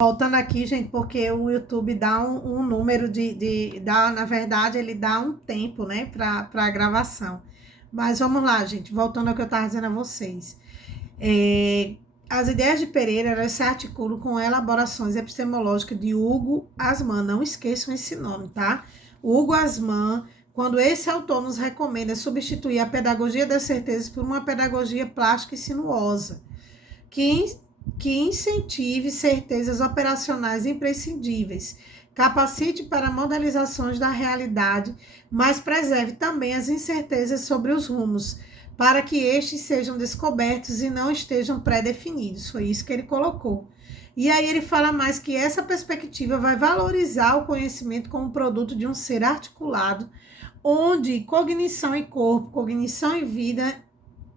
Voltando aqui, gente, porque o YouTube dá um número na verdade, ele dá um tempo, né, para a gravação. Mas vamos lá, gente, voltando ao que eu estava dizendo a vocês. É, as ideias de Pereira, elas se articulam com elaborações epistemológicas de Hugo Asman. Não esqueçam esse nome, tá? Hugo Asman, quando esse autor nos recomenda substituir a pedagogia das certezas por uma pedagogia plástica e sinuosa, que incentive certezas operacionais imprescindíveis, capacite para modelizações da realidade, mas preserve também as incertezas sobre os rumos, para que estes sejam descobertos e não estejam pré-definidos. Foi isso que ele colocou. E aí ele fala mais que essa perspectiva vai valorizar o conhecimento como produto de um ser articulado, onde cognição e corpo, cognição e vida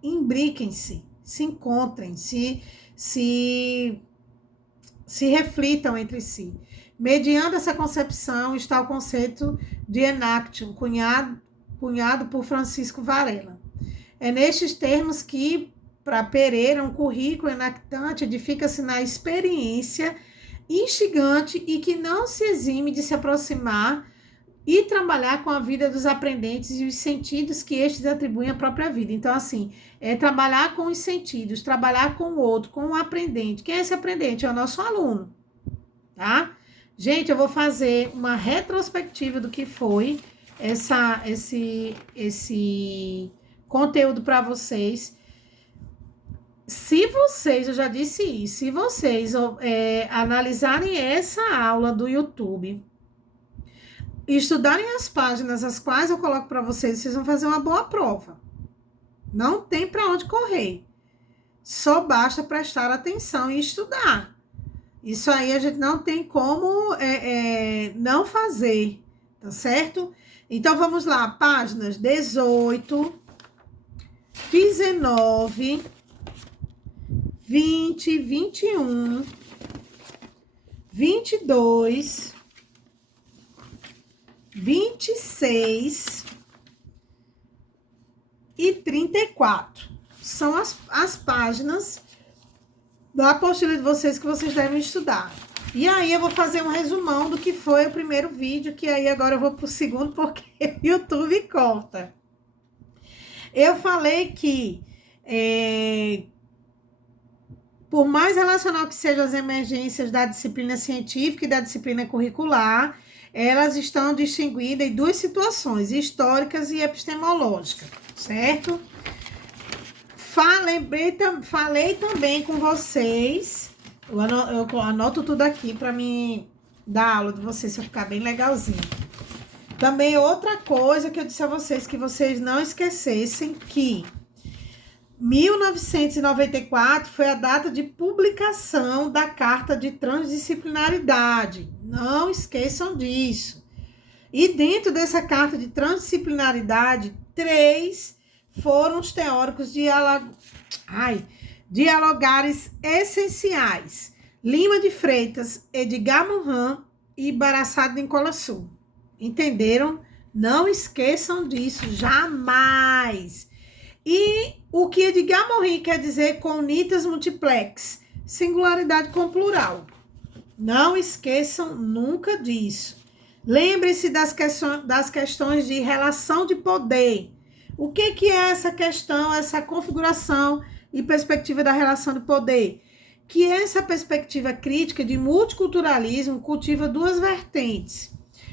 imbriquem-se, se encontrem, se reflitam entre si. Mediando essa concepção está o conceito de enaction, cunhado por Francisco Varela. É nestes termos que, para Pereira, um currículo enactante edifica-se na experiência instigante e que não se exime de se aproximar e trabalhar com a vida dos aprendentes e os sentidos que estes atribuem à própria vida. Então, assim, é trabalhar com os sentidos, trabalhar com o outro, com o aprendente. Quem é esse aprendente? É o nosso aluno, tá? Gente, eu vou fazer uma retrospectiva do que foi esse conteúdo para vocês. Se vocês, eu já disse isso, se vocês analisarem essa aula do YouTube, estudarem as páginas as quais eu coloco para vocês, vocês vão fazer uma boa prova. Não tem para onde correr. Só basta prestar atenção e estudar. Isso aí a gente não tem como não fazer, tá certo? Então vamos lá, páginas 18, 19, 20, 21, 22, 26 e 34. São as páginas da apostila de vocês que vocês devem estudar. E aí eu vou fazer um resumão do que foi o primeiro vídeo, que aí agora eu vou pro segundo, porque o YouTube corta. Eu falei que, por mais relacional que sejam as emergências da disciplina científica e da disciplina curricular, elas estão distinguidas em duas situações, históricas e epistemológicas, certo? Falei também com vocês, eu anoto tudo aqui para mim dar aula de vocês, para ficar bem legalzinho. Também outra coisa que eu disse a vocês, que vocês não esquecessem que 1994 foi a data de publicação da Carta de Transdisciplinaridade. Não esqueçam disso. E dentro dessa Carta de Transdisciplinaridade, 3 foram os teóricos dialogares essenciais: Lima de Freitas, Edgar Morin e Barassat de Nicolassu. Entenderam? Não esqueçam disso, jamais. E o que Edgar Morin quer dizer com unitas multiplex? Singularidade com plural. Não esqueçam nunca disso. Lembre-se das questões de relação de poder. O que é essa questão, essa configuração e perspectiva da relação de poder? Que essa perspectiva crítica de multiculturalismo cultiva duas vertentes.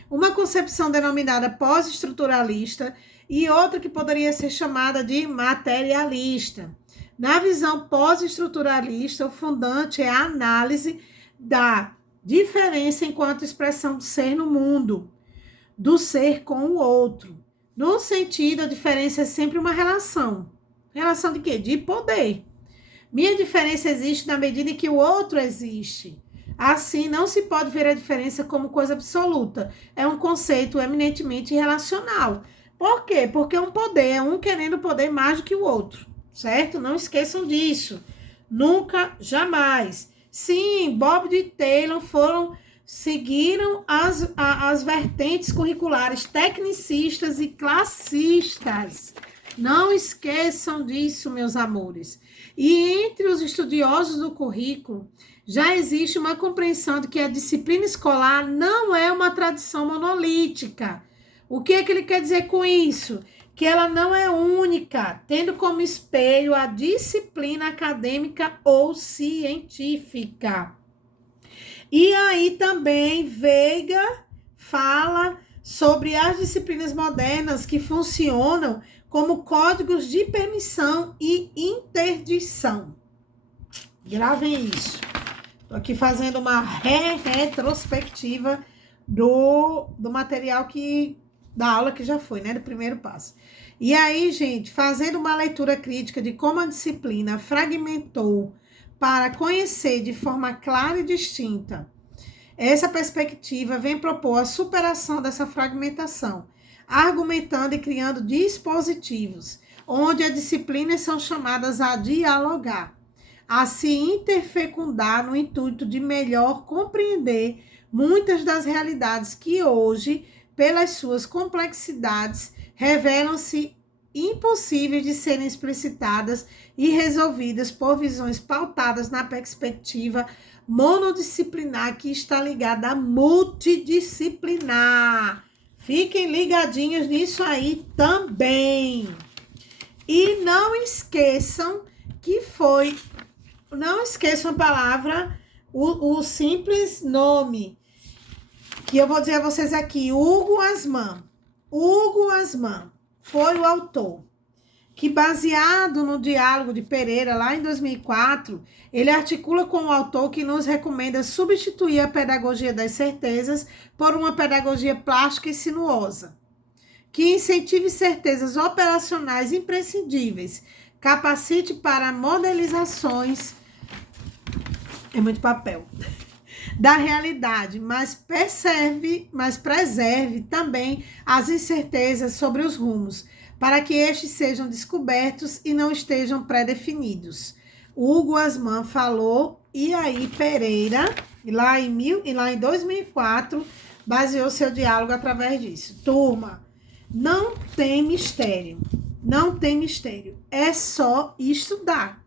Uma concepção denominada pós-estruturalista e outra que poderia ser chamada de materialista. Na visão pós-estruturalista, o fundante é a análise da diferença enquanto expressão do ser no mundo, do ser com o outro. No sentido, a diferença é sempre uma relação. Relação de quê? De poder. Minha diferença existe na medida em que o outro existe. Assim, não se pode ver a diferença como coisa absoluta. É um conceito eminentemente relacional. Por quê? Porque é um poder, é um querendo poder mais do que o outro, certo? Não esqueçam disso. Nunca, jamais. Sim, Bob e Taylor seguiram as vertentes curriculares tecnicistas e classistas. Não esqueçam disso, meus amores. E entre os estudiosos do currículo, já existe uma compreensão de que a disciplina escolar não é uma tradição monolítica. O que é que ele quer dizer com isso? Que ela não é única, tendo como espelho a disciplina acadêmica ou científica. E aí também Veiga fala sobre as disciplinas modernas que funcionam como códigos de permissão e interdição. Gravem isso. Estou aqui fazendo uma retrospectiva do material da aula que já foi, né? Do primeiro passo. E aí, gente, fazendo uma leitura crítica de como a disciplina fragmentou para conhecer de forma clara e distinta, essa perspectiva vem propor a superação dessa fragmentação, argumentando e criando dispositivos, onde as disciplinas são chamadas a dialogar, a se interfecundar no intuito de melhor compreender muitas das realidades que hoje, pelas suas complexidades, revelam-se impossíveis de serem explicitadas e resolvidas por visões pautadas na perspectiva monodisciplinar que está ligada à multidisciplinar. Fiquem ligadinhos nisso aí também. E não esqueçam que não esqueçam a palavra, o simples nome, que eu vou dizer a vocês aqui, Hugo Asman. Hugo Asman foi o autor que, baseado no diálogo de Pereira, lá em 2004, ele articula com o autor que nos recomenda substituir a pedagogia das certezas por uma pedagogia plástica e sinuosa, que incentive certezas operacionais imprescindíveis, capacite para modelizações, é muito papel, da realidade, mas preserve também as incertezas sobre os rumos, para que estes sejam descobertos e não estejam pré-definidos. Hugo Asman falou, e aí Pereira, lá em 2004, baseou seu diálogo através disso. Turma, não tem mistério, não tem mistério, é só estudar.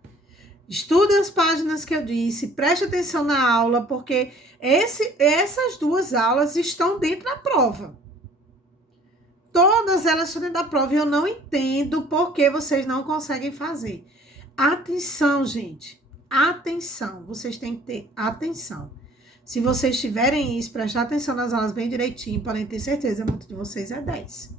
Estuda as páginas que eu disse, preste atenção na aula, porque essas duas aulas estão dentro da prova. Todas elas estão dentro da prova e eu não entendo por que vocês não conseguem fazer. Atenção, gente. Atenção. Vocês têm que ter atenção. Se vocês tiverem isso, prestar atenção nas aulas bem direitinho, podem ter certeza, muito de vocês é 10.